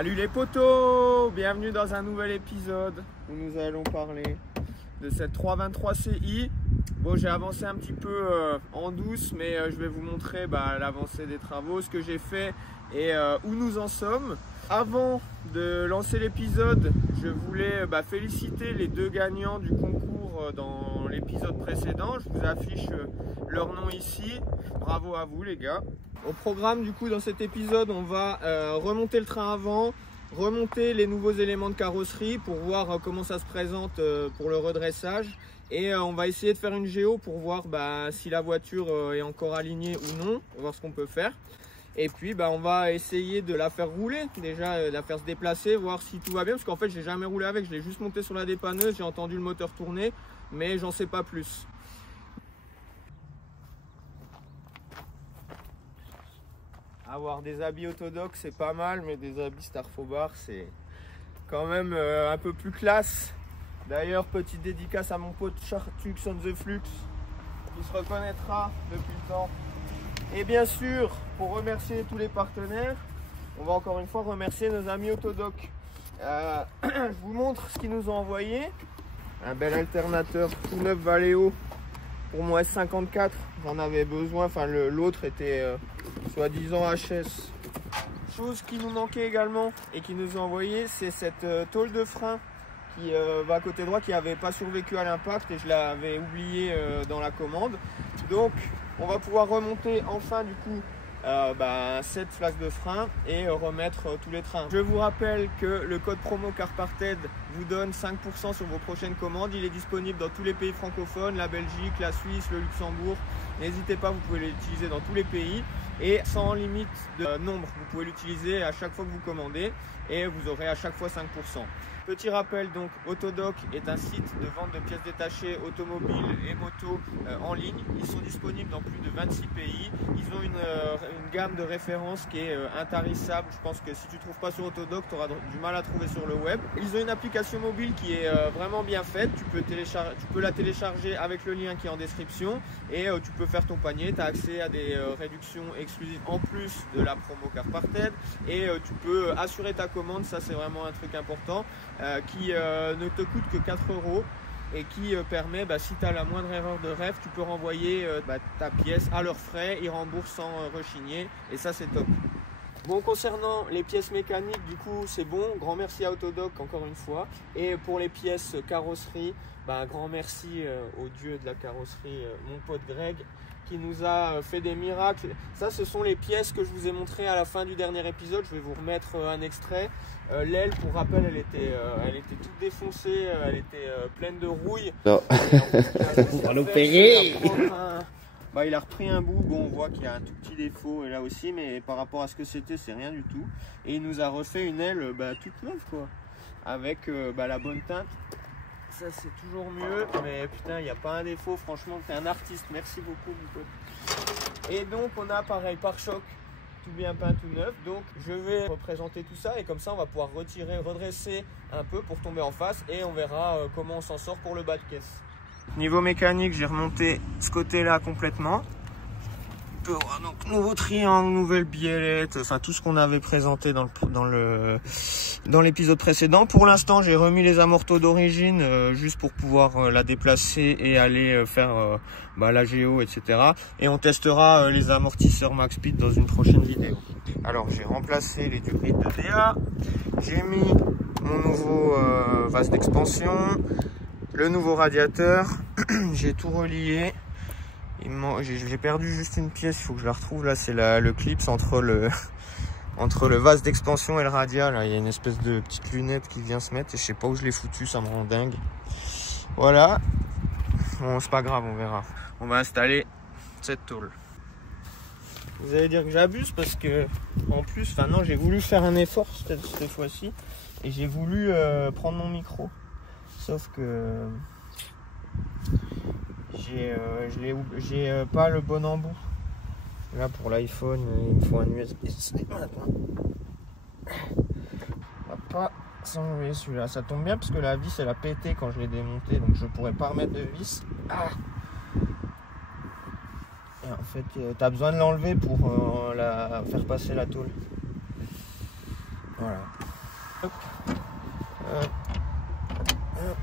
Salut les potos, bienvenue dans un nouvel épisode où nous allons parler de cette 323 CI. Bon, j'ai avancé un petit peu en douce, mais je vais vous montrer l'avancée des travaux, ce que j'ai fait et où nous en sommes. Avant de lancer l'épisode, je voulais féliciter les deux gagnants du concours dans l'épisode précédent. Je vous affiche leur nom ici. Bravo à vous les gars. Au programme du coup dans cet épisode, on va remonter le train avant, remonter les nouveaux éléments de carrosserie pour voir comment ça se présente pour le redressage. Et on va essayer de faire une géo pour voir si la voiture est encore alignée ou non, pour voir ce qu'on peut faire. Et puis on va essayer de la faire rouler, déjà la faire se déplacer, voir si tout va bien, parce qu'en fait j'ai jamais roulé avec, je l'ai juste monté sur la dépanneuse, j'ai entendu le moteur tourner, mais j'en sais pas plus. Avoir des habits Autodoc c'est pas mal, mais des habits Starfobar c'est quand même un peu plus classe. D'ailleurs, petite dédicace à mon pote Chartux on the Flux qui se reconnaîtra depuis le temps. Et bien sûr, pour remercier tous les partenaires, on va encore une fois remercier nos amis Autodoc. Je vous montre ce qu'ils nous ont envoyé. Un bel alternateur tout neuf Valeo pour mon S54. J'en avais besoin, enfin l'autre était soi-disant HS. Chose qui nous manquait également et qui nous ont envoyé, c'est cette tôle de frein qui va à côté droit, qui n'avait pas survécu à l'impact et je l'avais oublié dans la commande. Donc on va pouvoir remonter enfin du coup cette flasque de frein et remettre tous les trains. Je vous rappelle que le code promo CarParted vous donne 5% sur vos prochaines commandes. Il est disponible dans tous les pays francophones, la Belgique, la Suisse, le Luxembourg. N'hésitez pas, vous pouvez l'utiliser dans tous les pays et sans limite de nombre. Vous pouvez l'utiliser à chaque fois que vous commandez et vous aurez à chaque fois 5%. Petit rappel donc, Autodoc est un site de vente de pièces détachées automobiles et motos en ligne. Ils sont disponibles dans plus de 26 pays. Ils ont une gamme de références qui est intarissable. Je pense que si tu ne trouves pas sur Autodoc, tu auras du mal à trouver sur le web. Ils ont une application mobile qui est vraiment bien faite. Tu peux la télécharger avec le lien qui est en description et tu peux faire ton panier. Tu as accès à des réductions exclusives en plus de la promo CarParted et tu peux assurer ta commande. Ça, c'est vraiment un truc important. Qui ne te coûte que 4 € et qui permet, si tu as la moindre erreur de ref, tu peux renvoyer ta pièce à leurs frais, ils remboursent sans rechigner et ça c'est top. Bon, concernant les pièces mécaniques, du coup c'est bon, grand merci à Autodoc encore une fois. Et pour les pièces carrosserie, grand merci au dieu de la carrosserie, mon pote Greg, qui nous a fait des miracles. Ça, ce sont les pièces que je vous ai montrées à la fin du dernier épisode. Je vais vous remettre un extrait. L'aile, pour rappel, elle était toute défoncée, elle était pleine de rouille. Non. On va l'opérer. Il a repris un bout. Bon, on voit qu'il y a un tout petit défaut là aussi, mais par rapport à ce que c'était, c'est rien du tout. Et il nous a refait une aile toute neuve, quoi, avec la bonne teinte. Ça c'est toujours mieux, mais putain il n'y a pas un défaut, franchement t'es un artiste, merci beaucoup mon pote. Et donc on a pareil pare-choc, tout bien peint, tout neuf, donc je vais représenter tout ça et comme ça on va pouvoir retirer, redresser un peu pour tomber en face et on verra comment on s'en sort pour le bas de caisse. Niveau mécanique, j'ai remonté ce côté là complètement. Donc nouveau triangle, nouvelle biellette, enfin tout ce qu'on avait présenté dans l'épisode précédent. Pour l'instant j'ai remis les amortos d'origine juste pour pouvoir la déplacer et aller faire la géo, etc. Et on testera les amortisseurs Max Speed dans une prochaine vidéo. Alors j'ai remplacé les durites de DA, j'ai mis mon nouveau vase d'expansion, le nouveau radiateur, j'ai tout relié. J'ai perdu juste une pièce, il faut que je la retrouve là, c'est le clips entre le vase d'expansion et le radial. Là, il y a une espèce de petite lunette qui vient se mettre et je sais pas où je l'ai foutu, ça me rend dingue. Voilà, bon c'est pas grave, on verra. On va installer cette tôle. Vous allez dire que j'abuse parce que en plus, non, j'ai voulu faire un effort cette fois-ci et j'ai voulu prendre mon micro, sauf que j'ai pas le bon embout. Là pour l'iPhone il me faut un USB-C maintenant. On va pas s'enlever celui-là, ça tombe bien parce que la vis elle a pété quand je l'ai démonté, donc je pourrais pas remettre de vis. Et en fait tu as besoin de l'enlever pour faire passer la tôle. Voilà. Hop. Hop. Hop.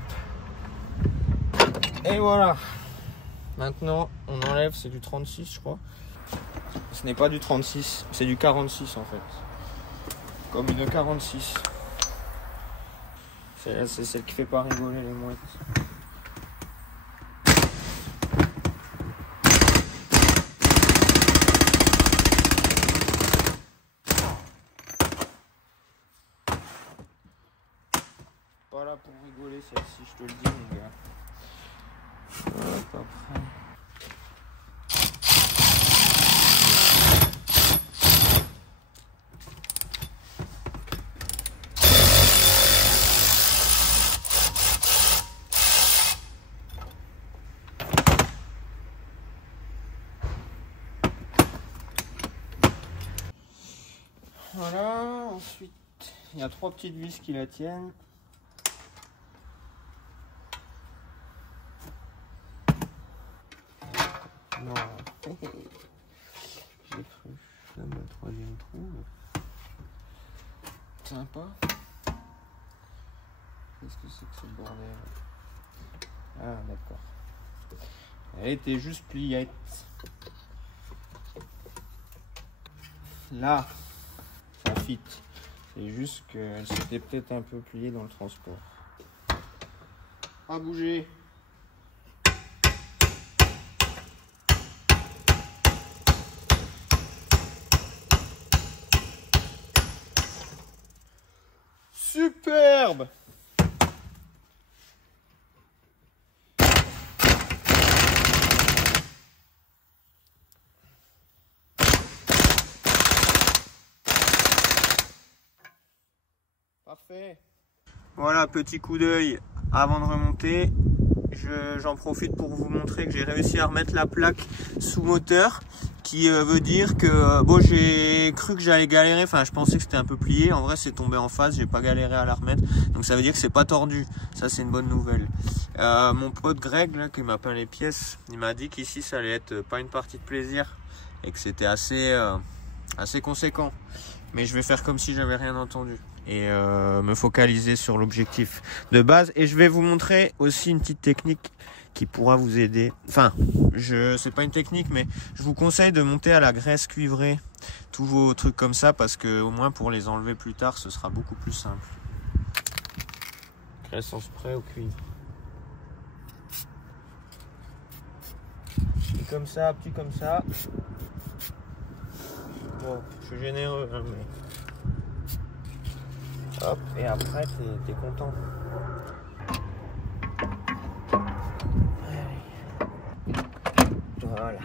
Et voilà. Maintenant, on enlève, c'est du 36, je crois. Ce n'est pas du 36, c'est du 46 en fait. Comme une 46. C'est celle qui fait pas rigoler les mouettes. Pas là pour rigoler celle-ci, je te le dis mon gars. Hop, après. Voilà, ensuite il y a 3 petites vis qui la tiennent. Non, j'ai cru même le 3e trou. Sympa. Qu'est-ce que c'est que ce bordel? Ah d'accord. Elle était juste pliette. Là, ça fit. C'est juste qu'elle s'était peut-être un peu pliée dans le transport. Pas bouger. Superbe! Parfait. Voilà, petit coup d'œil avant de remonter. J'en profite pour vous montrer que j'ai réussi à remettre la plaque sous moteur, qui veut dire que bon, j'ai cru que j'allais galérer, enfin je pensais que c'était un peu plié, en vrai c'est tombé en face, j'ai pas galéré à la remettre, donc ça veut dire que c'est pas tordu, ça c'est une bonne nouvelle. Mon pote Greg là, qui m'a peint les pièces, il m'a dit qu'ici ça allait être pas une partie de plaisir et que c'était assez conséquent, mais je vais faire comme si j'avais rien entendu et me focaliser sur l'objectif de base. Et je vais vous montrer aussi une petite technique qui pourra vous aider. Enfin, c'est pas une technique, mais je vous conseille de monter à la graisse cuivrée tous vos trucs comme ça, parce que au moins pour les enlever plus tard, ce sera beaucoup plus simple. Graisse en spray au cuivre. Petit comme ça, petit comme ça. Bon, je suis généreux, hein, mais... Hop, et après, t'es content. Voilà.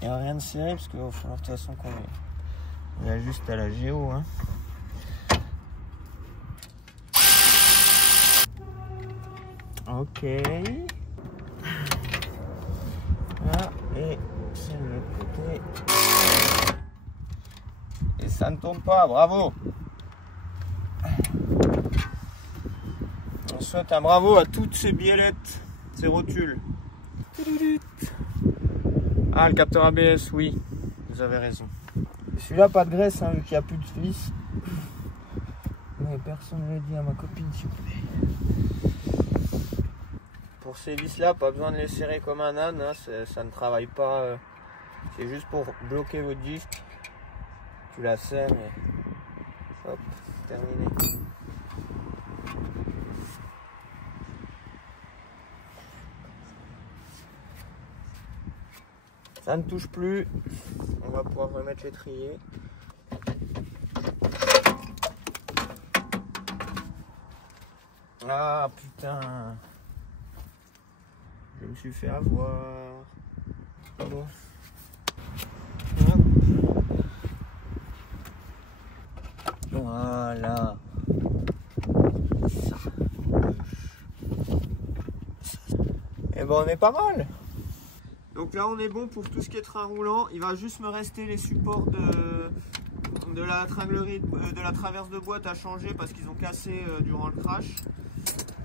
Il n'y a rien de serré parce qu'il va falloir de toute façon qu'on est juste à la géo. Hein. Ok. Là, et c'est de l'autre côté. Et ça ne tourne pas, bravo. On souhaite un bravo à toutes ces biellettes, ces rotules. Ah, le capteur ABS, oui, vous avez raison. Celui-là, pas de graisse, hein, vu qu'il n'y a plus de vis. Mais personne ne l'a dit à ma copine, s'il vous plaît. Pour ces vis-là, pas besoin de les serrer comme un âne, hein, ça ne travaille pas. C'est juste pour bloquer votre disque. Tu la serres et hop, terminé. Ça ne touche plus. On va pouvoir remettre l'étrier. Ah putain. Je me suis fait avoir. Bon. Voilà. Et ben on est pas mal. Donc là on est bon pour tout ce qui est train roulant. Il va juste me rester les supports de la tringlerie, de la traverse de boîte à changer parce qu'ils ont cassé durant le crash.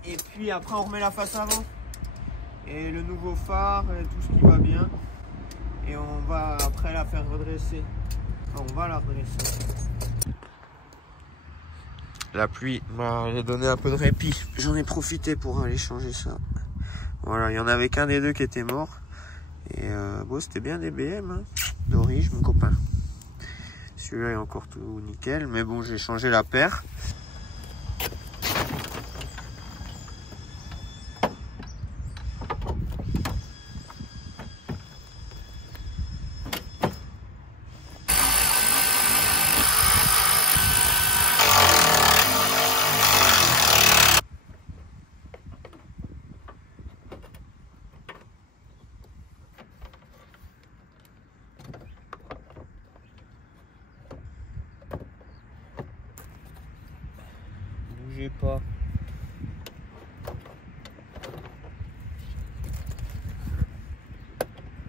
Et puis après on remet la face avant. Et le nouveau phare et tout ce qui va bien. et on va après la faire redresser. Enfin, on va la redresser. La pluie m'a donné un peu de répit. J'en ai profité pour aller changer ça. Voilà, il y en avait qu'un des deux qui était mort. Et bon, c'était bien des BM, hein. D'origine, mon copain. Celui-là est encore tout nickel, mais bon, j'ai changé la paire. Bougez pas.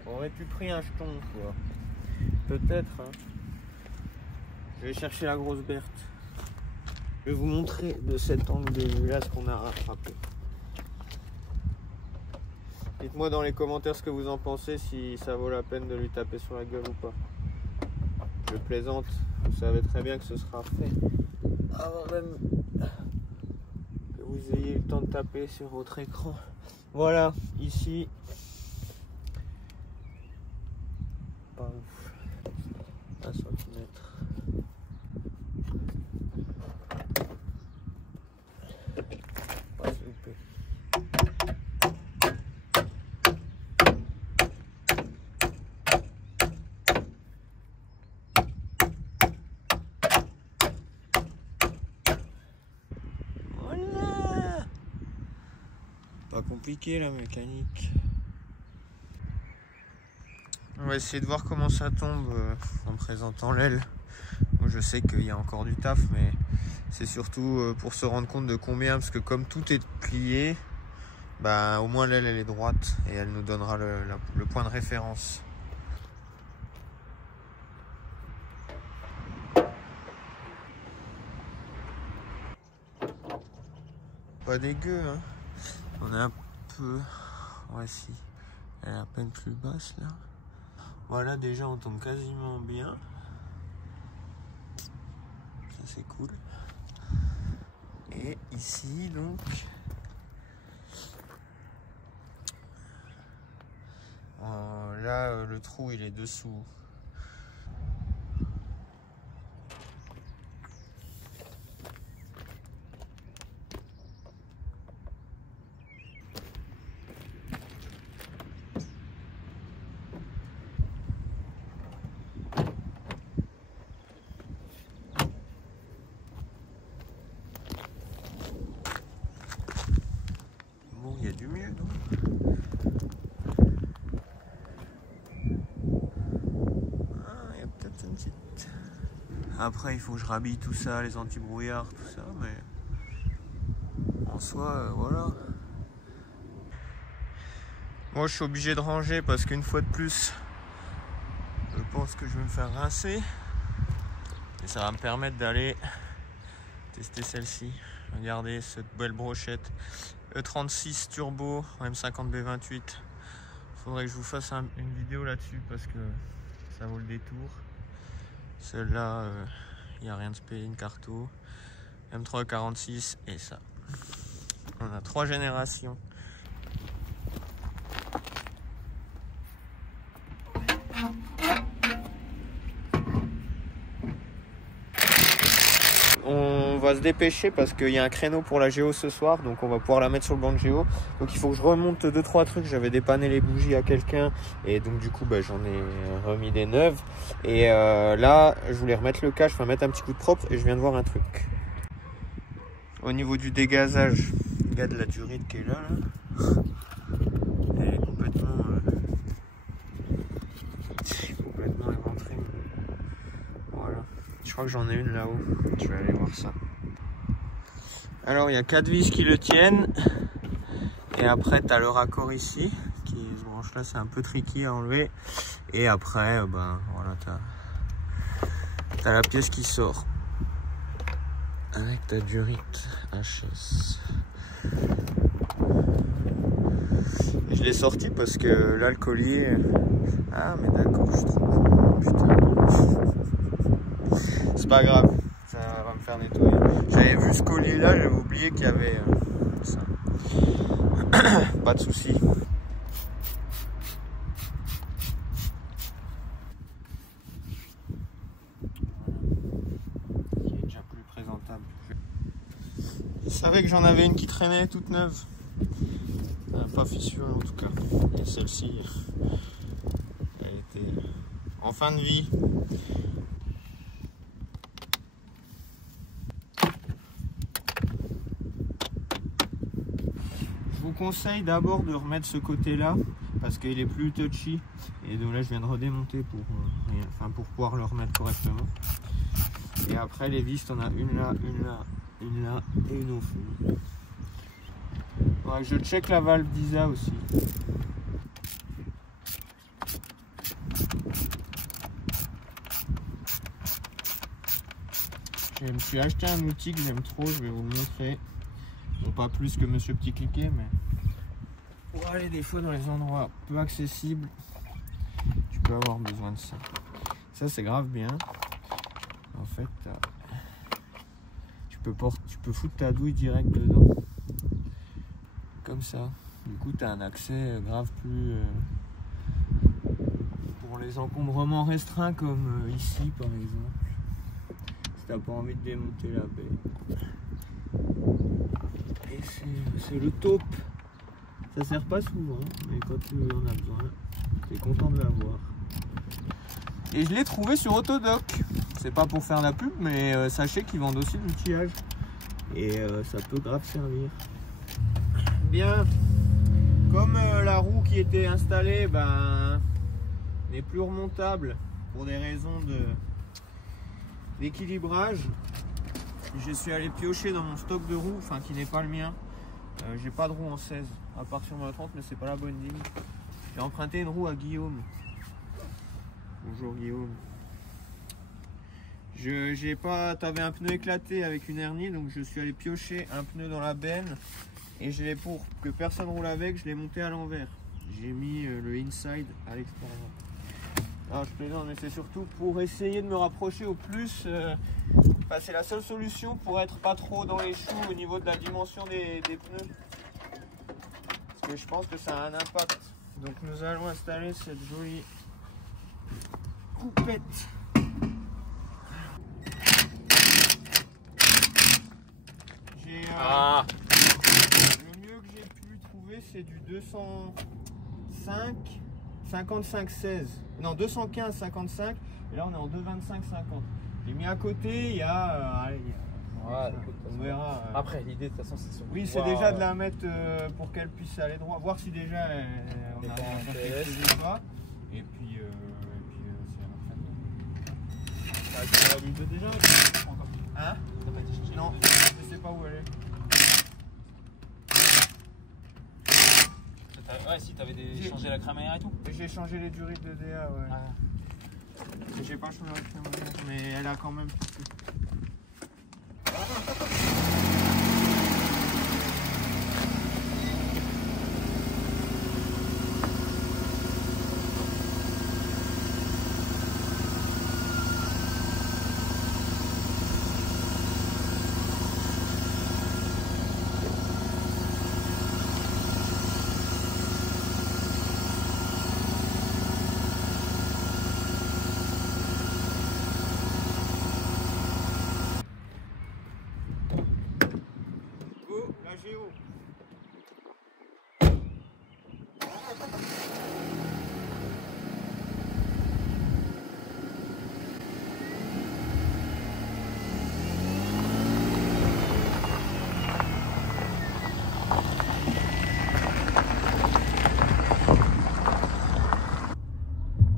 Aurais-tu pris un jeton, quoi? Peut-être, hein. Je vais chercher la grosse Berthe. Je vais vous montrer de cet angle de vue-là ce qu'on a rattrapé. Dites-moi dans les commentaires ce que vous en pensez, si ça vaut la peine de lui taper sur la gueule ou pas. Je plaisante, vous savez très bien que ce sera fait avant même que vous ayez le temps de taper sur votre écran. Voilà, ici. Pas ouf. 1 cm. Pas se louper. Voilà. Pas compliqué la mécanique. On va essayer de voir comment ça tombe en présentant l'aile. Moi, je sais qu'il y a encore du taf, mais c'est surtout pour se rendre compte de combien, parce que comme tout est plié, bah, au moins l'aile elle est droite et elle nous donnera le point de référence. Pas dégueu, hein. On est un peu... Ouais, si. Elle est à peine plus basse là. Voilà, déjà on tombe quasiment bien. Ça c'est cool. Et ici donc, là le trou il est dessous. Il y a du mieux, non? Ah, il y a peut-être une petite... Après, il faut que je rhabille tout ça, les anti-brouillards, tout ça, mais... En soi, voilà. Moi, je suis obligé de ranger parce qu'une fois de plus, je pense que je vais me faire rincer. Et ça va me permettre d'aller tester celle-ci. Regardez cette belle brochette. E36 turbo M50B28. Faudrait que je vous fasse une vidéo là-dessus parce que ça vaut le détour. Celle-là, il n'y a rien de spé, une carto. M346 et ça. On a 3 générations. On va se dépêcher parce qu'il y a un créneau pour la géo ce soir, donc on va pouvoir la mettre sur le banc de géo. Donc il faut que je remonte 2-3 trucs. J'avais dépanné les bougies à quelqu'un et donc du coup bah, j'en ai remis des neuves. Et là je voulais remettre le cache, enfin mettre un petit coup de propre, et je viens de voir un truc. Au niveau du dégazage, regarde la durite qui est là. Elle est complètement éventrée. Voilà. Je crois que j'en ai une là-haut. Je vais aller voir ça. Alors il y a 4 vis qui le tiennent. Et après tu as le raccord ici. Ce branche là c'est un peu tricky à enlever. Et après ben voilà, tu as la pièce qui sort. Avec ta durite HS. Je l'ai sorti parce que là le collier... Ah mais d'accord, je trouve. Putain. C'est pas grave, ça va me faire nettoyer. J'avais vu ce collier là, j'avais oublié qu'il y avait ça. Pas de souci. Qui est déjà plus présentable. Je savais que j'en avais une qui traînait toute neuve. Pas fissurée en tout cas. Et celle-ci, elle était en fin de vie. Je vous conseille d'abord de remettre ce côté-là parce qu'il est plus touchy. Et donc là, je viens de redémonter pour pouvoir le remettre correctement. Et après, les vis, on a une là, une là, une là et une au fond. Ouais, je check la valve d'ISA aussi. Je me suis acheté un outil que j'aime trop, je vais vous le montrer. Bon, pas plus que Monsieur Petit Cliquet, mais pour aller des fois dans les endroits peu accessibles, tu peux avoir besoin de ça. Ça, c'est grave bien. En fait, tu peux foutre ta douille direct dedans. Comme ça. Du coup, tu as un accès grave plus... pour les encombrements restreints comme ici, par exemple. Si tu n'as pas envie de démonter la baie. Et c'est le top. Ça sert pas souvent, mais quand tu en as besoin, tu es content de l'avoir. Et je l'ai trouvé sur Autodoc. C'est pas pour faire la pub, mais sachez qu'ils vendent aussi de l'outillage. Et ça peut grave servir. Bien, comme la roue qui était installée n'est plus remontable pour des raisons d'équilibrage, je suis allé piocher dans mon stock de roues, enfin qui n'est pas le mien. J'ai pas de roue en 16, à part sur ma 30, mais c'est pas la bonne ligne. J'ai emprunté une roue à Guillaume. Bonjour Guillaume. T'avais un pneu éclaté avec une hernie, donc je suis allé piocher un pneu dans la benne. Et je l'ai, pour que personne roule avec, je l'ai monté à l'envers. J'ai mis le inside à l'extérieur. Alors je plaisante, mais c'est surtout pour essayer de me rapprocher au plus. C'est la seule solution pour être pas trop dans les choux au niveau de la dimension des pneus. Parce que je pense que ça a un impact. Donc nous allons installer cette jolie coupette. J'ai... c'est du 205 55-16, non 215 55, et là on est en 225-50. J'ai mis à côté, il y a ouais, on verra. Après l'idée de toute façon c'est oui, c'est déjà de la mettre pour qu'elle puisse aller droit, voir si déjà on a un pas, et puis c'est la fin. Déjà hein? Non, je sais pas où elle est. Ouais, si t'avais changé la crémaillère et tout. J'ai changé les durites de DA, ouais. Ah. J'ai pas changé la crémaillère, mais elle a quand même tout.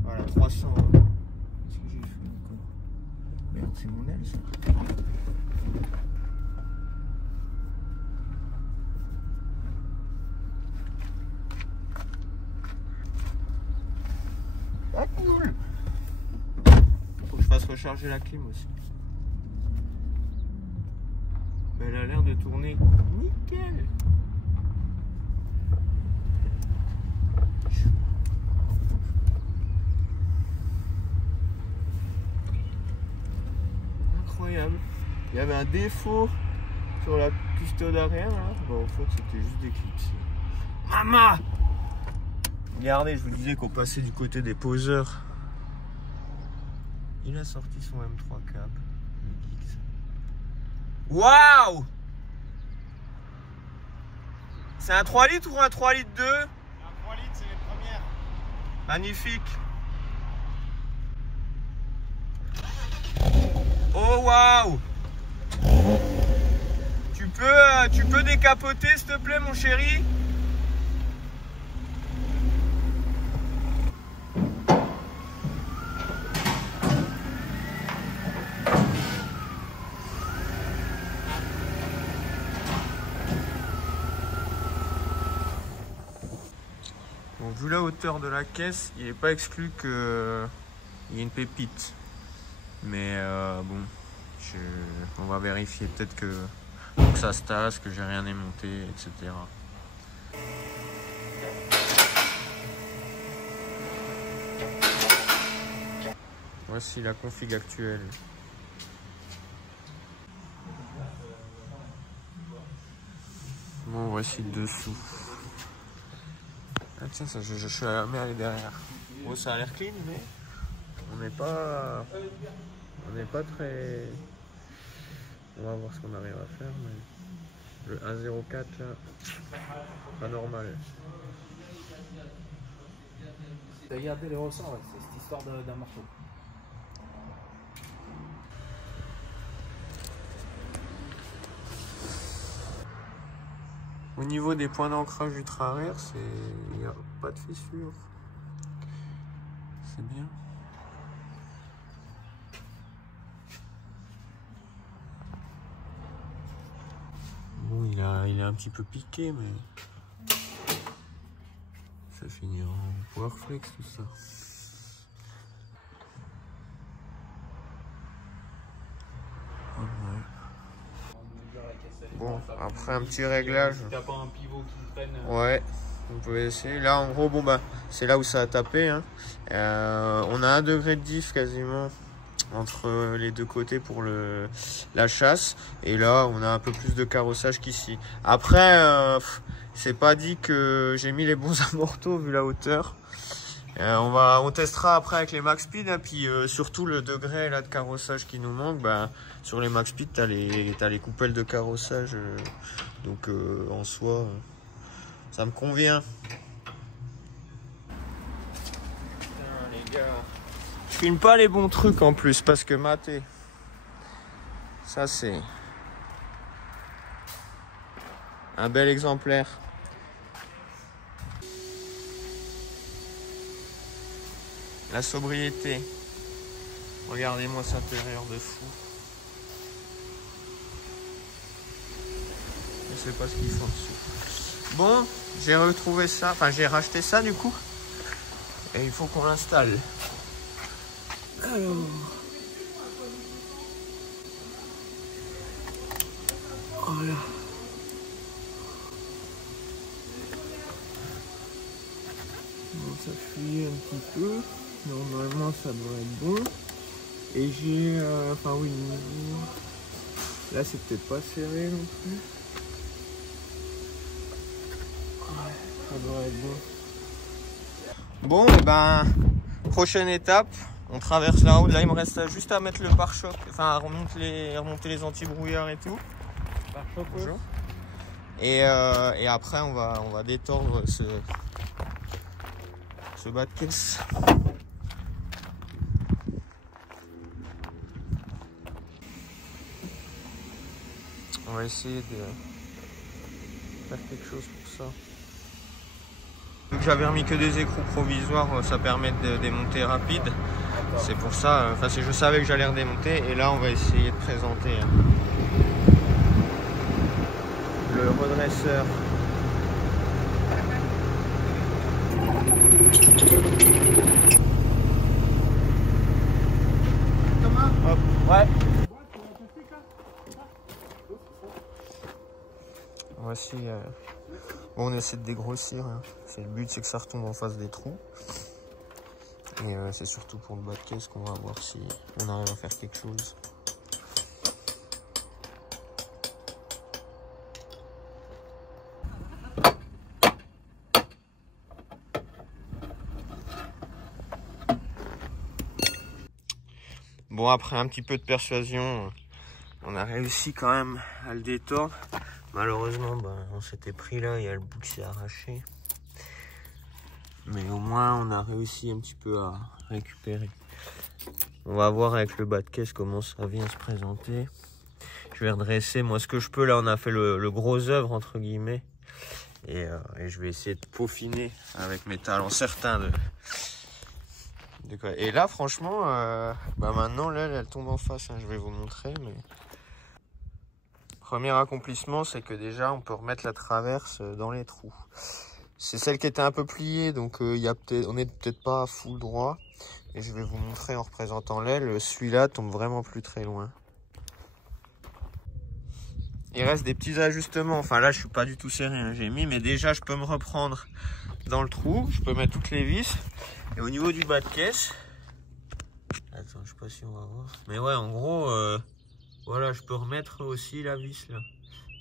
Voilà, 300. Merde, c'est mon aile ça. Ah cool. Faut que je fasse recharger la clim aussi. Mais elle a l'air de tourner nickel. wesh. Incroyable. Il y avait un défaut sur la custode arrière là. Bon, en fait, c'était juste des clips. Maman! Regardez, je vous disais qu'on passait du côté des poseurs. Il a sorti son M3 cab. Waouh! C'est un 3 litres ou un 3 litres 2? Un 3 litres, c'est les premières. Magnifique. Oh waouh! Tu peux décapoter s'il te plaît mon chéri? Bon, vu la hauteur de la caisse, il n'est pas exclu qu'il y ait une pépite. Mais bon, on va vérifier peut-être que ça se tasse, que j'ai rien démonté, etc. Voici la config actuelle. Bon, voici le dessous. Ah tiens, ça, je la mets aller derrière. Bon, ça a l'air clean, mais on n'est pas très... On va voir ce qu'on arrive à faire, mais le 1.04 là, pas normal. Regardez les ressorts, c'est cette histoire d'un marteau. Au niveau des points d'ancrage du train arrière, il n'y a pas de fissure. C'est bien. Bon, il est un petit peu piqué, mais ça finira en Powerflex tout ça. Ouais. Bon, après un petit réglage. Si t'as pas un pivot qui traîne. Ouais, on peut essayer. Là, en gros, bon bah, c'est là où ça a tapé. Hein. On a 1 degré de diff quasiment entre les deux côtés pour la chasse. Et là, on a un peu plus de carrossage qu'ici. Après, c'est pas dit que j'ai mis les bons amortos vu la hauteur. On testera après avec les max speed, hein, puis surtout le degré là de carrossage qui nous manque. Bah, sur les max speed, t'as les coupelles de carrossage, donc en soi, ça me convient. Putain, les gars, je filme pas les bons trucs en plus parce que maté, ça c'est un bel exemplaire. La sobriété. Regardez-moi cet intérieur de fou. Je sais pas ce qu'ils font dessus. Bon, j'ai retrouvé ça. Enfin, j'ai racheté ça du coup. Et il faut qu'on l'installe. Alors. Voilà. Bon, ça fuit un petit peu. Normalement ça doit être bon. Et j'ai enfin oui, là c'est peut-être pas serré non plus. Ouais, ça doit être bon. Bon, et ben prochaine étape, on traverse la route. Là il me reste juste à mettre le pare-choc, enfin à remonter les anti-brouillards et tout. Pare-choc. Bonjour. Et après on va détordre ce bas de caisse. On va essayer de faire quelque chose pour ça. Vu que j'avais remis que des écrous provisoires, ça permet de démonter rapide. C'est pour ça, enfin je savais que j'allais redémonter et là on va essayer de présenter le redresseur. Hop. Ouais. Voici Bon, on essaie de dégrossir, hein. Le but c'est que ça retombe en face des trous. Et c'est surtout pour le bas de caisse qu'on va voir si on arrive à faire quelque chose. Bon, après un petit peu de persuasion, on a réussi quand même à le détordre. Malheureusement, on s'était pris là, il y a le bout qui s'est arraché. Mais au moins, on a réussi un petit peu à récupérer. On va voir avec le bas de caisse comment ça vient se présenter. Je vais redresser, moi, ce que je peux. Là, on a fait le gros œuvre, entre guillemets. Et je vais essayer de peaufiner avec mes talents certains de quoi. Et là, franchement, maintenant, là, elle tombe en face. Hein, je vais vous montrer. Mais premier accomplissement, c'est que déjà, on peut remettre la traverse dans les trous. C'est celle qui était un peu pliée, donc on n'est peut-être pas à full droit. Et je vais vous montrer en représentant l'aile. Celui-là tombe vraiment plus très loin. Il reste des petits ajustements. Enfin là, je suis pas du tout serré, hein, j'ai mis, mais déjà, je peux me reprendre dans le trou. Je peux mettre toutes les vis. Et au niveau du bas de caisse, attends, je sais pas si on va voir. Mais ouais, en gros, voilà, je peux remettre aussi la vis là.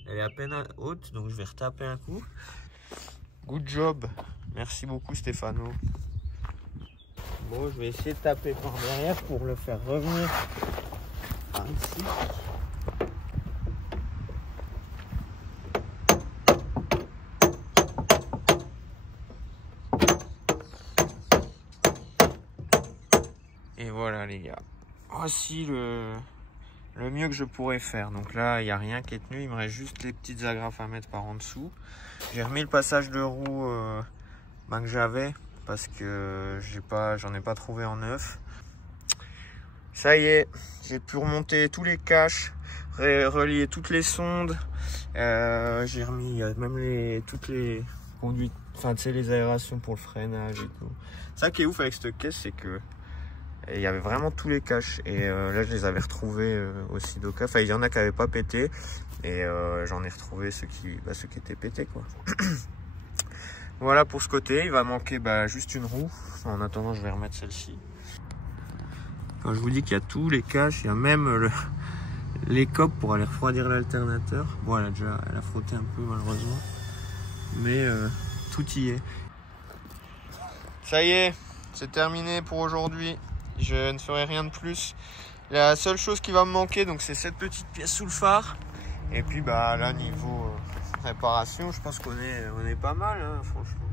Elle est à peine haute, donc je vais retaper un coup. Good job. Merci beaucoup, Stéphano. Bon, je vais essayer de taper par derrière pour le faire revenir par ici. Et voilà les gars, voici le mieux que je pourrais faire. Donc là, il n'y a rien qui est tenu, il me reste juste les petites agrafes à mettre par en dessous. J'ai remis le passage de roue que j'avais parce que j'en ai pas trouvé en neuf. Ça y est, j'ai pu remonter tous les caches, relier toutes les sondes. J'ai remis même toutes les conduites, enfin tu sais, les aérations pour le freinage et tout. Ça qui est ouf avec cette caisse, c'est que il y avait vraiment tous les caches et là je les avais retrouvés aussi d'Oka. Enfin il y en a qui n'avaient pas pété et j'en ai retrouvé ceux qui étaient pétés quoi. Voilà pour ce côté, il va manquer juste une roue. En attendant, je vais remettre celle-ci. Quand je vous dis qu'il y a tous les caches, il y a même les copes pour aller refroidir l'alternateur. Bon, elle a frotté un peu malheureusement, mais tout y est. Ça y est, c'est terminé pour aujourd'hui. Je ne ferai rien de plus. La seule chose qui va me manquer, donc, c'est cette petite pièce sous le phare. Et puis là, niveau réparation, je pense qu'on est pas mal, hein, franchement.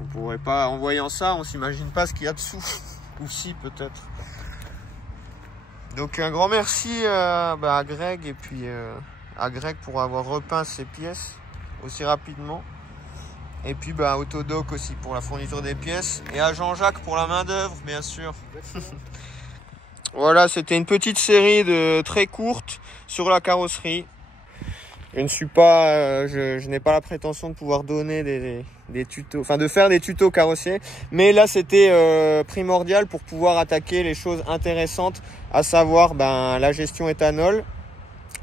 On pourrait pas, en voyant ça, on s'imagine pas ce qu'il y a dessous. Ou si, peut-être. Donc un grand merci à Greg et puis à Greg pour avoir repeint ces pièces aussi rapidement. Et puis Autodoc aussi pour la fourniture des pièces. Et à Jean-Jacques pour la main d'œuvre, bien sûr. Voilà, c'était une petite série très courte sur la carrosserie. Je ne suis pas, je n'ai pas la prétention de pouvoir donner des tutos, enfin de faire des tutos carrossiers. Mais là, c'était primordial pour pouvoir attaquer les choses intéressantes, à savoir la gestion éthanol.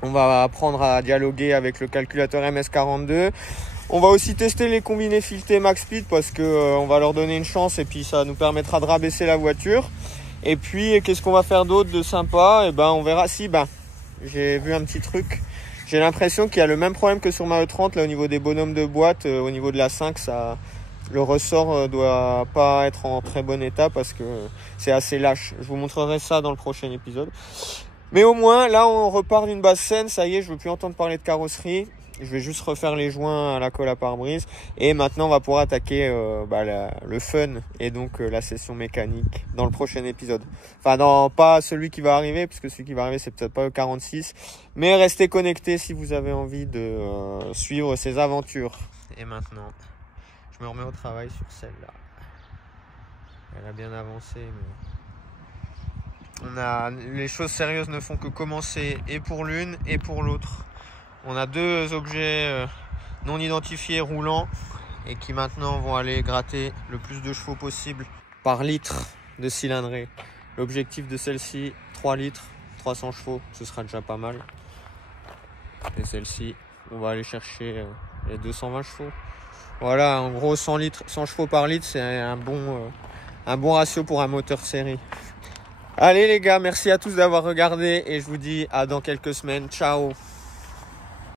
On va apprendre à dialoguer avec le calculateur MS42. On va aussi tester les combinés filetés Max Speed parce que on va leur donner une chance et puis ça nous permettra de rabaisser la voiture. Et puis qu'est-ce qu'on va faire d'autre de sympa? Et on verra si j'ai vu un petit truc. J'ai l'impression qu'il y a le même problème que sur ma E30 là au niveau des bonhommes de boîte, au niveau de la 5, le ressort doit pas être en très bon état parce que c'est assez lâche. Je vous montrerai ça dans le prochain épisode. Mais au moins là on repart d'une base saine, ça y est, je veux plus entendre parler de carrosserie. Je vais juste refaire les joints à la colle à pare-brise. Et maintenant, on va pouvoir attaquer le fun et donc la session mécanique dans le prochain épisode. Enfin, pas celui qui va arriver, puisque celui qui va arriver, c'est peut-être pas le 46. Mais restez connectés si vous avez envie de suivre ces aventures. Et maintenant, je me remets au travail sur celle-là. Elle a bien avancé, mais les choses sérieuses ne font que commencer et pour l'une et pour l'autre. On a deux objets non identifiés roulants et qui maintenant vont aller gratter le plus de chevaux possible par litre de cylindrée. L'objectif de celle-ci, 3 litres, 300 chevaux, ce sera déjà pas mal. Et celle-ci, on va aller chercher les 220 chevaux. Voilà, en gros 100 chevaux par litre, c'est un bon ratio pour un moteur de série. Allez les gars, merci à tous d'avoir regardé et je vous dis à dans quelques semaines. Ciao.